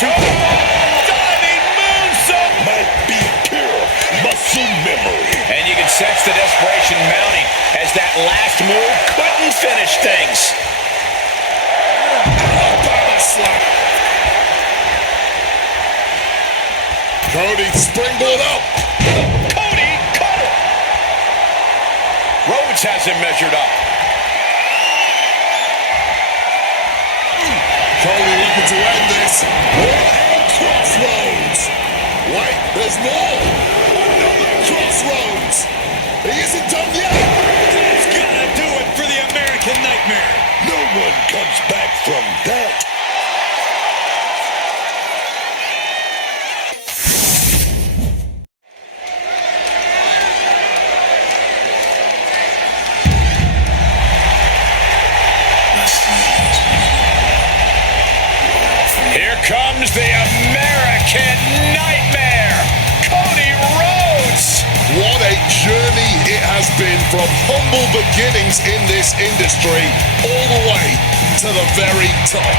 Diving moonsault! Might be pure muscle memory. And you can sense the desperation mounting as that last move couldn't finish things. Alabama slap. Cody springboard up. Cody cutter. Rhodes has him measured up. Cody looking to end this. And crossroads. Wait, there's more. Another crossroads. He isn't done yet. He's gonna do it for the American Nightmare. No one comes back from that. Here comes the American Nightmare, Cody Rhodes. What a journey it has been from humble beginnings in this industry all the way to the very top.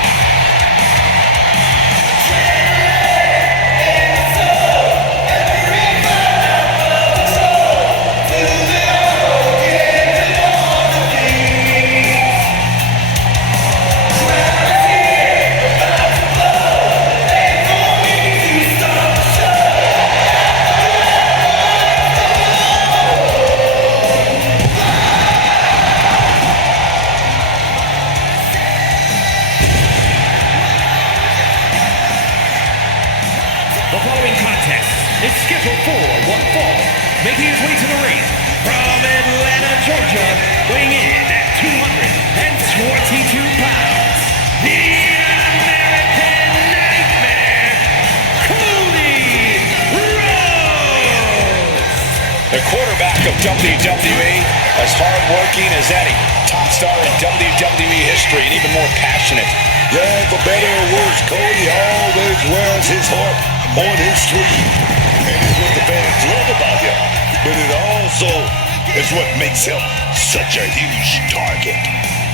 The following contest is scheduled for one fall, making his way to the ring from Atlanta, Georgia, weighing in at 222 pounds, the American Nightmare, Cody Rhodes. The quarterback of WWE, as hard-working as any, top star in WWE history, and even more passionate. Yeah, for better or worse, Cody always wears his heart on his sleeve. And it's what the fans love about him. But it also is what makes him such a huge target.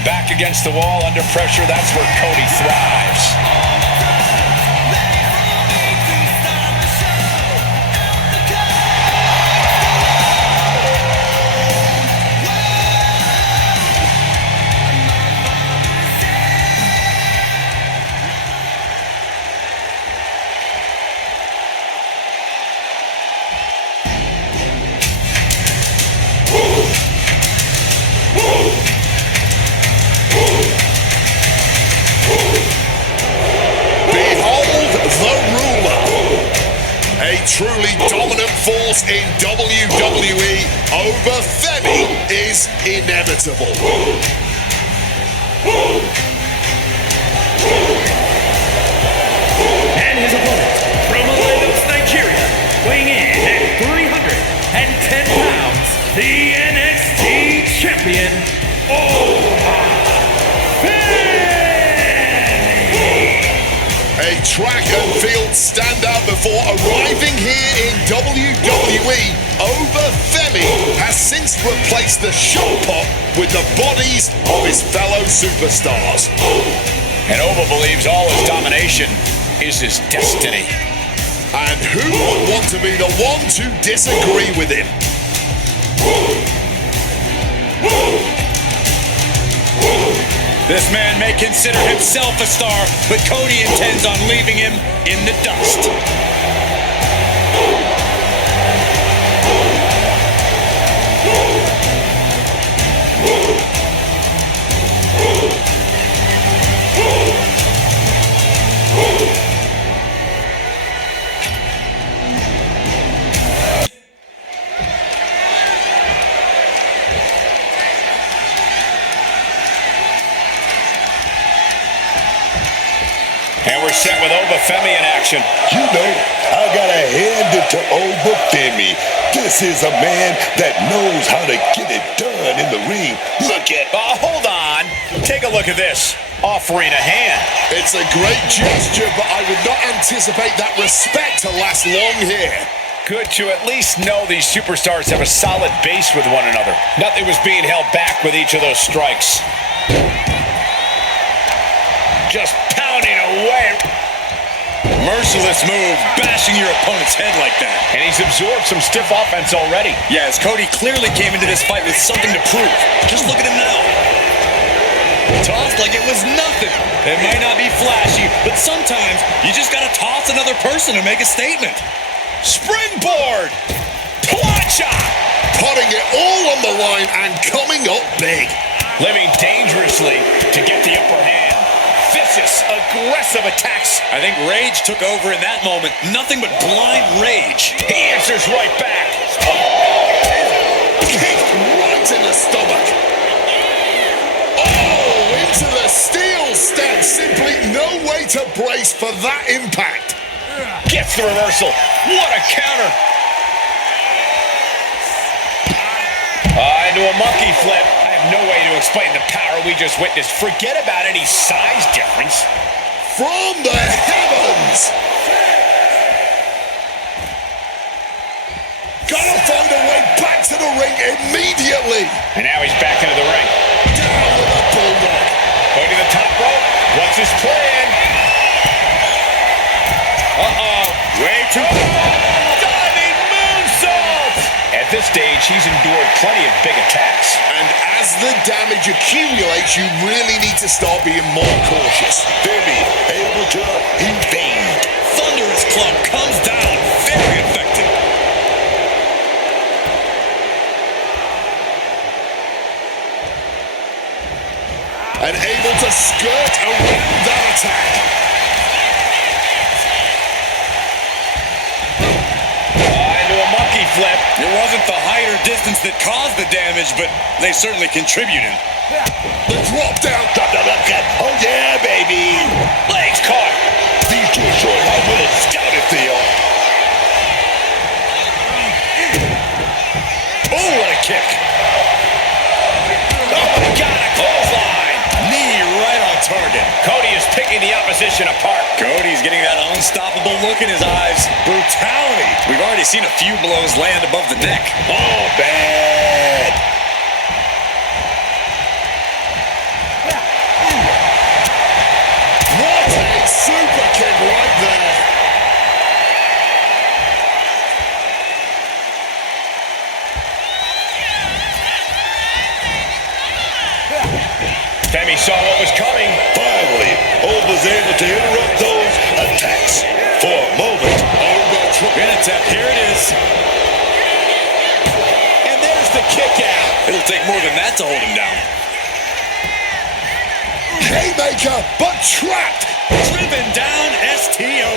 Back against the wall, under pressure, that's where Cody thrives. A truly dominant force in WWE over Femi is inevitable. And his opponent from Lagos, Nigeria, weighing in at 310 pounds, the NXT champion, A track and field standout before arriving here in WWE, over Femi has since replaced the shot put with the bodies of his fellow superstars. And Ova believes all his domination is his destiny. And who would want to be the one to disagree with him? This man may consider himself a star, but Cody intends on leaving him in the dust. And we're set with Ova Femi in action. You know, I gotta hand it to Ova Femi. This is a man that knows how to get it done in the ring. Look at... Hold on. Take a look at this. Offering a hand. It's a great gesture, but I would not anticipate that respect to last long here. Good to at least know these superstars have a solid base with one another. Nothing was being held back with each of those strikes. Just pounding away. Merciless move, bashing your opponent's head like that. And he's absorbed some stiff offense already. Yeah, as Cody clearly came into this fight with something to prove. Just look at him now. Tossed like it was nothing. It might not be flashy, but sometimes you just gotta toss another person to make a statement. Springboard! Plancha! Putting it all on the line and coming up big. Living dangerously to get the upper hand. Vicious, aggressive attacks. I think rage took over in that moment. Nothing but blind rage. He answers right back. Kick right in the stomach. Oh, into the steel stand. Simply no way to brace for that impact. Gets the reversal. What a counter. Into a monkey flip. I have no way to explain the power we just witnessed. Forget about any size difference. From the heavens. Gotta find a way back to the ring immediately. And now he's back into the ring. Down with a bulldog. Going to the top rope. What's his plan? Way too diving moonsault. At this stage, he's endured plenty of big attacks. And as the damage accumulates, you really need to start being more cautious. Femi able to evade. Thunderous club comes down. Very effective. And able to skirt around that attack. Into a monkey flip. It wasn't the height or distance that caused the damage, but they certainly contributed. The drop down. Oh yeah, baby. Legs caught. These two are short. I would have scouted Theo. Oh, what a kick. Oh, got a clothesline. Knee right on target. Cody is picking the opposition apart. Cody's getting that unstoppable look in his eyes. Brutality. We've already seen a few blows land above the neck. Oh, bad. What a super kick right there. Femi saw what was coming. Finally, Hope was able to interrupt those attacks for a moment. In attempt, here it is. And there's the kick out. It'll take more than that to hold him down. Haymaker, but trapped. Driven down STO.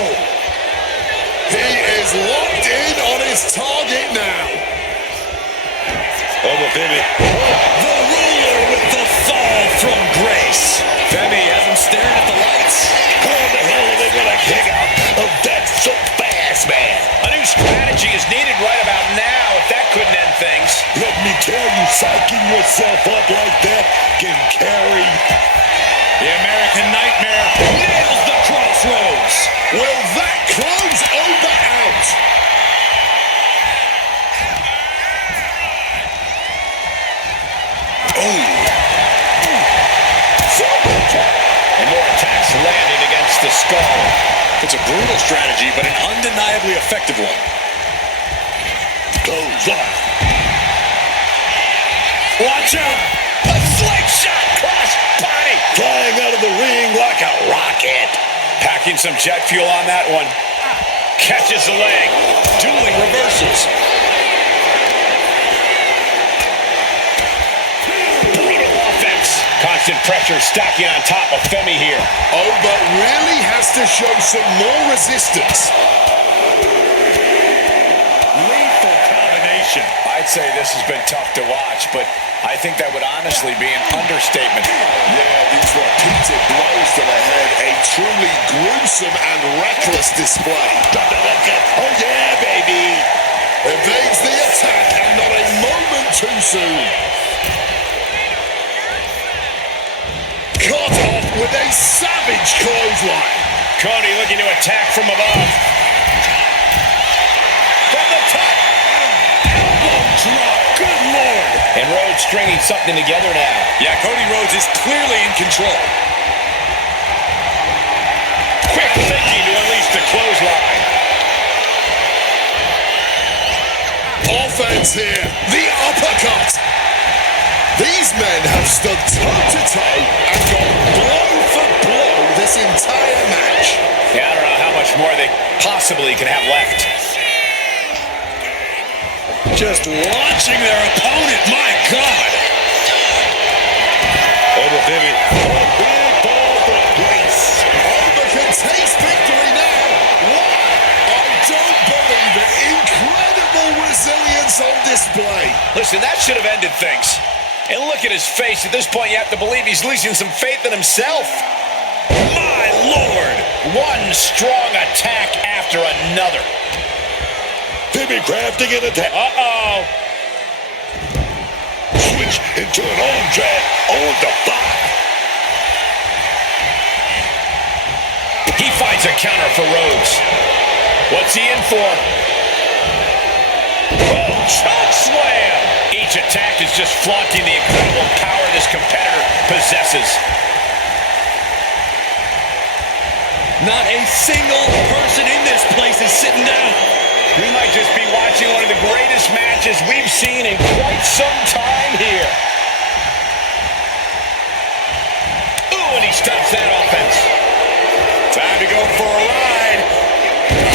He is locked in on his target now. Over Femi. The ruler with the fall from grace. Femi has him staring at the lights. How the hell are they gonna kick out of that so fast, man? A new strategy is needed right about now if that couldn't end things. Let me tell you, psyching yourself up like that can carry. The American Nightmare nails the crossroads. Will that close over out? And more attacks landed against the skull. It's a brutal strategy, but an undeniably effective one. Goes up. Watch out! A slingshot cross body. Flying out of the ring like a rocket. Packing some jet fuel on that one. Catches the leg. Dueling reversals. Brutal offense. Constant pressure stacking on top of Femi here. Oh, but really has to show some more resistance. Lethal combination. I'd say this has been tough to watch, but I think that would honestly be an understatement. Yeah, these repeated blows to the head, a truly gruesome and reckless display. Oh yeah, baby! Evades the attack and not a moment too soon. Cut off with a savage clothesline. Cody looking to attack from above. From the top. Elbow drop. Good Lord. And Rhodes stringing something together now. Yeah, Cody Rhodes is clearly in control. Quick thinking to unleash the close. offense here. The uppercut. These men have stood toe-to-toe and gone blow for blow this entire match. Yeah, I don't know how much more they possibly can have left. Just watching their opponent, my God. Over Femi. A big ball for grace. Over can taste victory now. What? I don't believe it. Incredible resilience on display. Listen, that should have ended things. And look at his face. At this point, you have to believe he's losing some faith in himself. My Lord! One strong attack after another. Femi crafting an attack. Uh-oh. Switch into an arm drag on the back. He finds a counter for Rhodes. What's he in for? Oh, choke slam! Each attack is just flaunting the incredible power this competitor possesses. Not a single person in this place is sitting down. We might just be watching one of the greatest matches we've seen in quite some time here. Ooh, and he stops that offense. Time to go for a ride.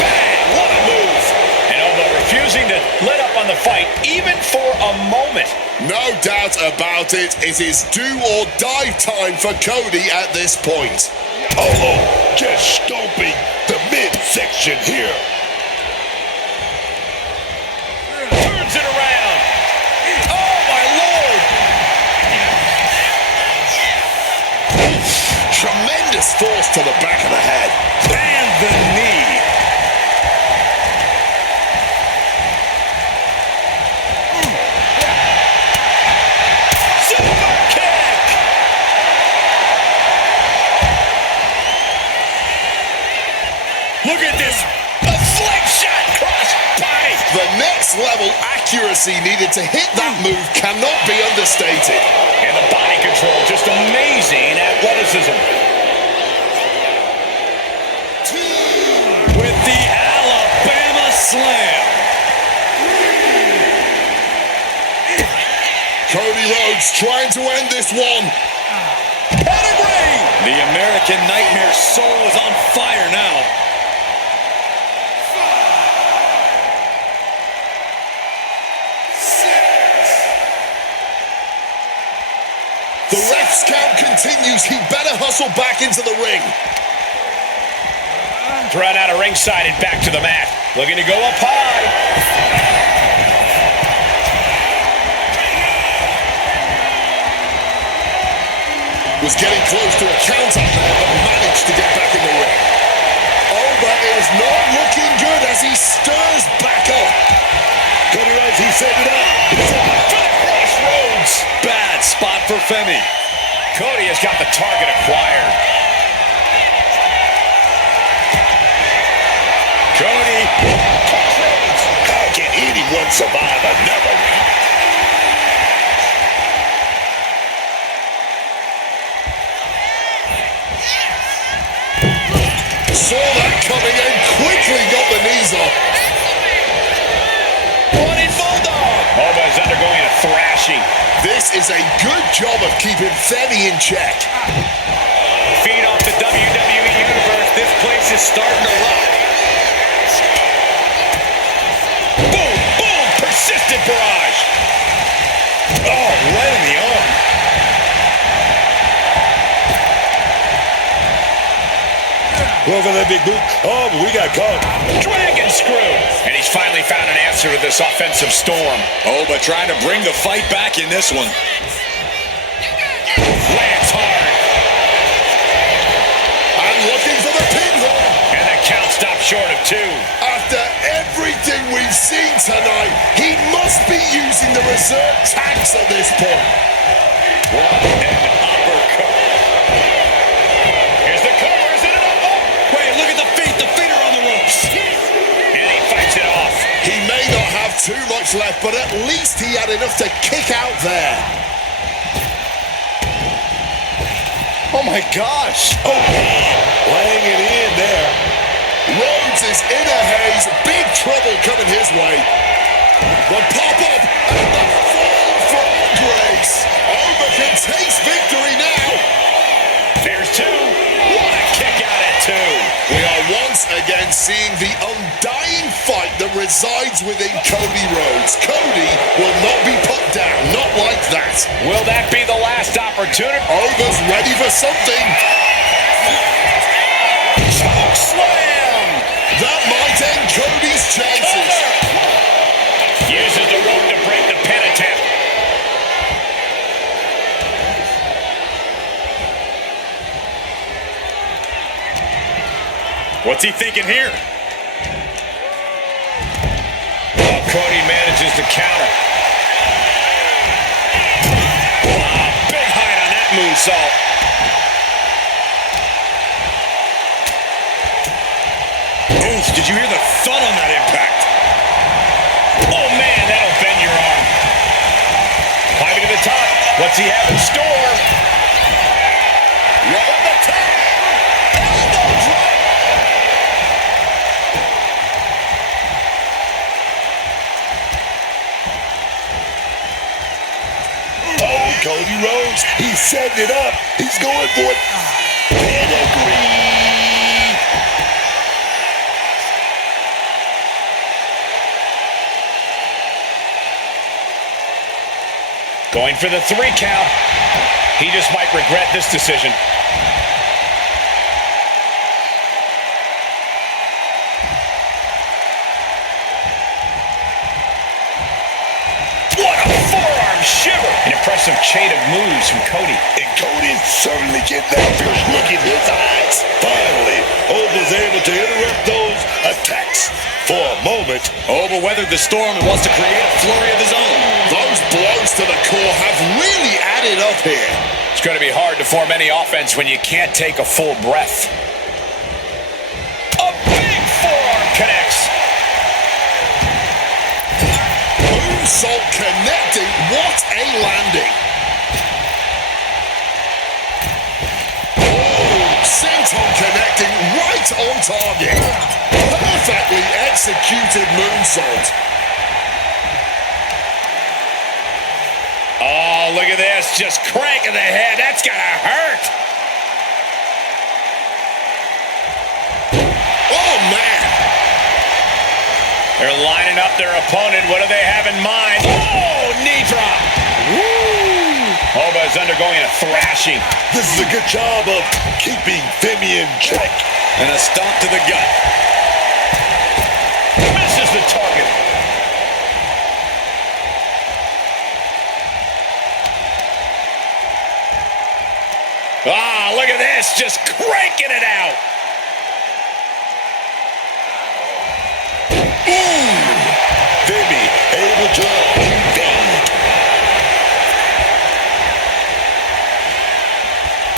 Bang! What a move! And Elbow refusing to let up on the fight, even for a moment. No doubt about it. It is do or die time for Cody at this point. Oh, just stomping the midsection here. Turns it around. Oh, my Lord! Tremendous force to the back of the head. And the knee. Super kick! Look at this. A slingshot cross body. The next level accuracy needed to hit that move cannot be understated. And the body control, just amazing athleticism. With the Alabama Slam. Cody Rhodes trying to end this one. Pedigree! The American Nightmare soul is on fire now. The ref's count continues. He better hustle back into the ring. Thrown out of ringside and back to the mat. Looking to go up high. Was getting close to a counter there, but managed to get back in the ring. Oh, but it is not looking good as he stirs back up. Cody Rhodes, he set it up. For the crossroads. Bad spot for Femi. Cody has got the target acquired. Cody. Crossroads. How can anyone survive another one? Saw that coming and quickly got the knees up. Running Bulldog. Alba is undergoing a thrashing. This is a good job of keeping Femi in check. Feed off the WWE Universe. This place is starting to rock. Boom, boom, persistent barrage. Oh, right in the arm. Over there, big boot. Oh, we got caught. Dragon screw. And he's finally found an answer to this offensive storm. Oh, but trying to bring the fight back in this one. Lands hard. And looking for the pinfall. And the count stopped short of 2. After everything we've seen tonight, he must be using the reserve tanks at this point. What an uppercut. Here's the cover. Is it an elbow? Wait, look at the feet. The feet are on the ropes. And he fights it off. He may not have too much left, but at least he had enough to kick out there. Oh, my gosh. Oh, laying it in there. Rhodes is in a haze. Big trouble coming his way. The pop-up and the fall from grace. Overkin takes victory now. There's two. What a kick out at two. We are once again seeing the undying fight that resides within Cody Rhodes. Cody will not be put down, not like that. Will that be the last opportunity? Over's ready for something. Choke slam. That might end Cody's chances. Uses the rope to break the pin attempt. What's he thinking here? Oh, Cody manages to counter. Wow, big height on that moonsault. Oof, did you hear the thud on that impact? Oh, man, that'll bend your arm. Climbing to the top. What's he have in store? Roll the top. Elbow drop. Oh, Cody Rhodes, he's setting it up. He's going for it. Pedigree. Going for the 3 count. He just might regret this decision. What a forearm shiver! An impressive chain of moves from Cody. And Cody's certainly getting that fierce look in his eyes. Finally, Over's able to interrupt those attacks. For a moment, Over weathered the storm and wants to create a flurry of his own. those blows to the core have really added up here. It's going to be hard to form any offense when you can't take a full breath. A big forearm connects. Moonsault connecting. What a landing. Oh, senton connecting right on target. Perfectly executed moonsault. Oh, look at this. Just cranking the head. That's got to hurt. Oh, man. They're lining up their opponent. What do they have in mind? Oh, knee drop. Woo! Oba is undergoing a thrashing. This is a good job of keeping Femi in check. And a stomp to the gut. Misses the target. Ah, look at this. Just cranking it out. Femi able to evade.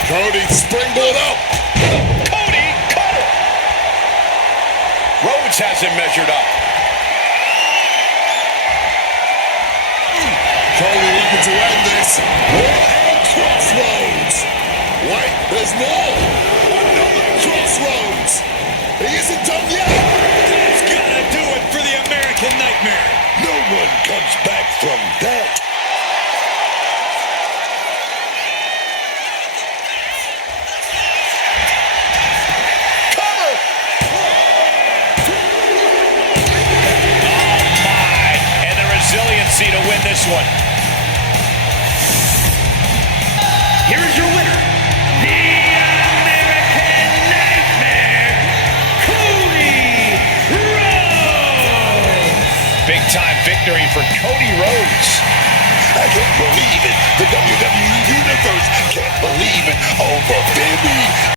Cody springboard up. Cody, cutter. Rhodes has him measured up. Cody looking to end this. And crossroads. Wait, there's more. Another crossroads. He isn't done yet. That's gotta do it for the American Nightmare. No one comes back from that. Cover. Oh, my. And the resiliency to win this one. Here is your winner, the American Nightmare, Cody Rhodes. Big time victory for Cody Rhodes. I can't believe it. The WWE Universe can't believe it. Over Femi.